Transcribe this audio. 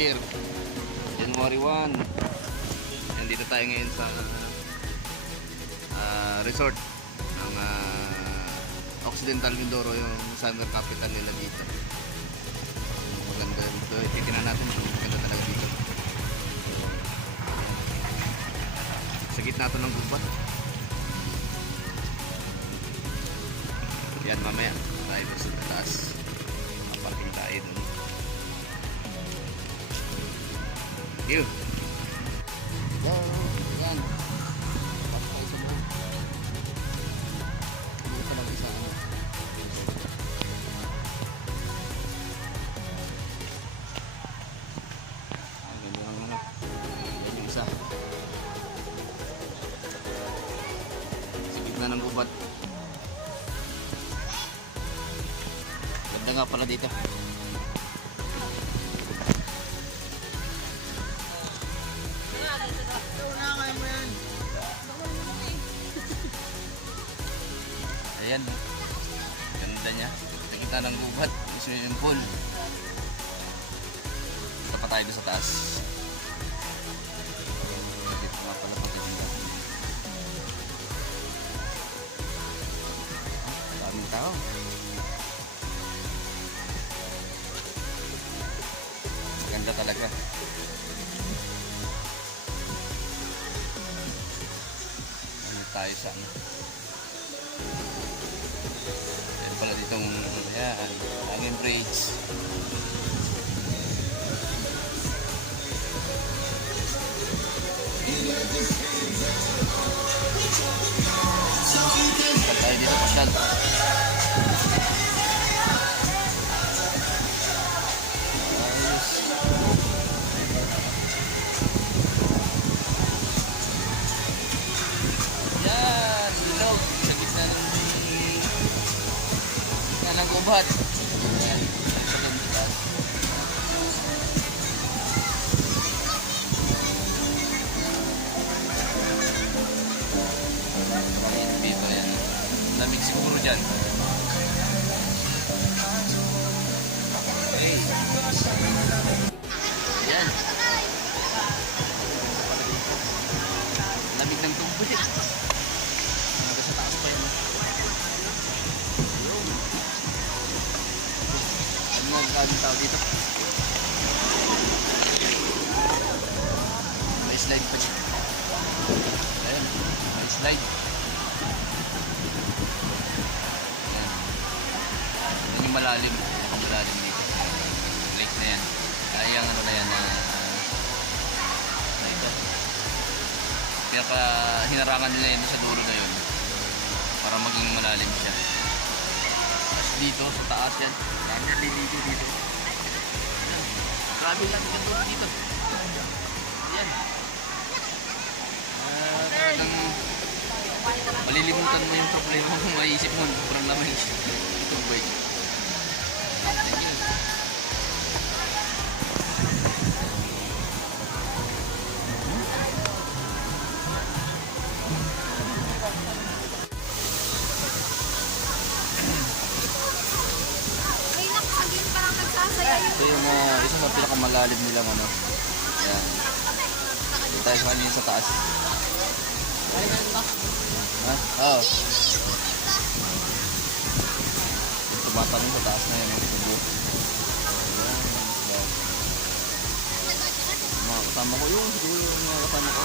Year, January 1. Nandito tayo ngayon sa resort ng Occidental Mindoro, yung summer capital nila dito. Maganda dito, titignan natin kung maganda talaga dito. Sa gitna ito ng gubat. Yan, mamaya tayo doon sa taas. Parking tayo doon. Yun. Yan. Pasok tayo sa loob. Hindi pa lang isa ano. Ay, ganda ng ano. Yan yung isa. Sa gitna ng gubat. Ganda nga pala dito. Ayan, ganda niya. Nakita ng gubat, swimming pool. Punta pa tayo sa taas. Dito nga pala pagkasinda. Daming tao. Ganda talaga. Ano tayo sa ano? Ayan pala ditong ayan, hanging bridge. Saan tayo dito pasyal? Yan, ilaw sa gitna ng gubat. Yan, sa ganda. Mahin dito yan. Lamig siguro dyan. Okay. Yan. Lamig ng tubig. Hanggang sa taas pa yun. Ano nga daming tao dito? May slide pa siya. Ayan, may slide. Ayan. Yan yung malalim. Malalim dito. Lake na yan. Kaya yung ano na yan na ito. Pinaka hinarangan nila yun sa dulo na yun para maging malalim siya. Tapos dito sa taas yan, dami yan dito dito. Yan. Grabe lang yung dulo dito. Yan. Talagang malilimutan mo yung problema kung maisip mo sobrang lamig tubig. Thank you. Ito yung isa sa pinakamalalim nilang ano. Ayan. Dito tayo sa kanina sa taas. Ha? Oo. Tumatalong sa taas na yan. Mga kasama ko yun. Siguro yung mga kasama ko.